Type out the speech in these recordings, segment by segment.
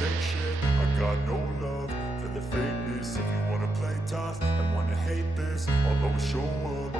take shit, I got no love for the fakeness. If you wanna play tough and wanna hate this, I'll always show up.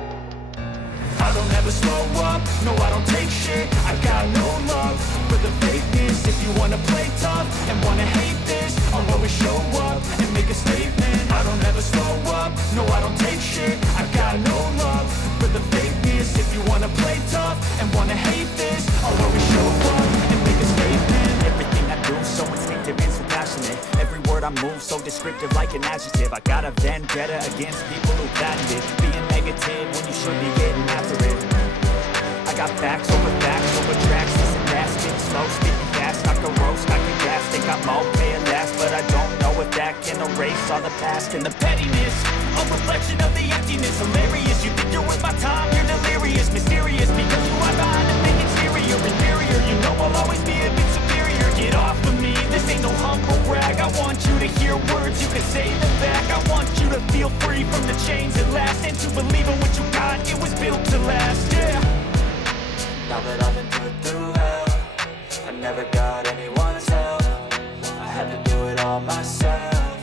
I don't ever slow up, no I don't take shit. I got no love for the fakeness. If you wanna play tough and wanna hate this, I'll always show up and make a statement. I don't ever slow up, no I don't take shit. I got no love for the fakeness. If you wanna play tough and wanna hate this, I'll always show up and make a statement. Everything I do so instinctive and so passionate. Every word I move so descriptive like an adjective. I got a vendetta against people who patented being negative when you should be getting after it. I got facts over tracks. This and that, speaking slow, speaking fast. I can roast, I can gas, think I'm okay at last, but I don't know if that can erase all the past and the pettiness. A reflection of the emptiness. Hilarious, you think you're worth my time, you're delirious. Mysterious, because you are behind a thing exterior. Inferior, you know I'll always be a bit superior. Get off of me, this ain't no humble brag. I want you to hear words, you can say them back. I want you to feel free from the chains at last, and to believe in what you got, it was built to last, yeah. Now that I've been put through hell, I never got anyone's help. I had to do it all myself.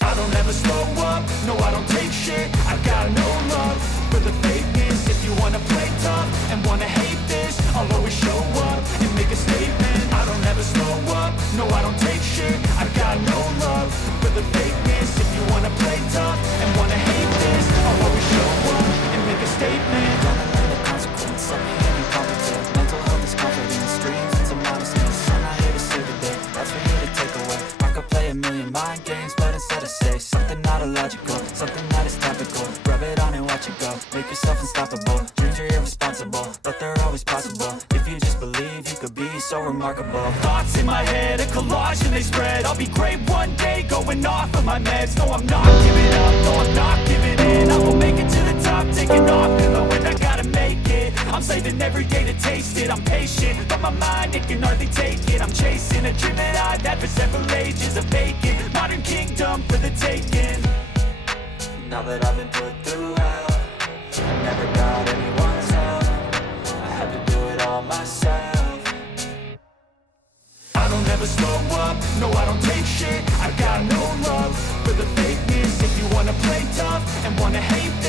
I don't ever slow up, no I don't take shit. I got no love for the fakeness. If you wanna play tough and wanna hate this, I'll always show up and make a statement. I don't ever slow up, no I don't take shit. I got no love for the fakeness. If you wanna play tough and wanna hate this, I'll always show up and make a statement. Gonna learn the consequence of me and incompetent. Mental health is confidence, dreams and some modestness. I'm not here to save the day, that's for you to take away. I could play a million mind games, but instead I say something not illogical, something that is topical. Rub it on and watch it go, make yourself unstoppable. Dreams are irresponsible, but they're always possible. If you just believe, you could be so remarkable. Thoughts in my head, a collage and they spread. I'll be great one day, going off of my meds. No, I'm not giving up, no, I'm not giving in. I will make it to the top, taking off in the wind. I gotta make it, I'm saving every day to taste it. I'm patient, but my mind, it can hardly take it. I'm chasing a dream that I've had for several ages. A vacant, modern kingdom for the taking. Now that I've been put through hell, I never got anyone's help. I had to do it all myself. I don't ever slow up, no I don't take shit. I got no love for the fakeness. If you wanna play tough and wanna hate this,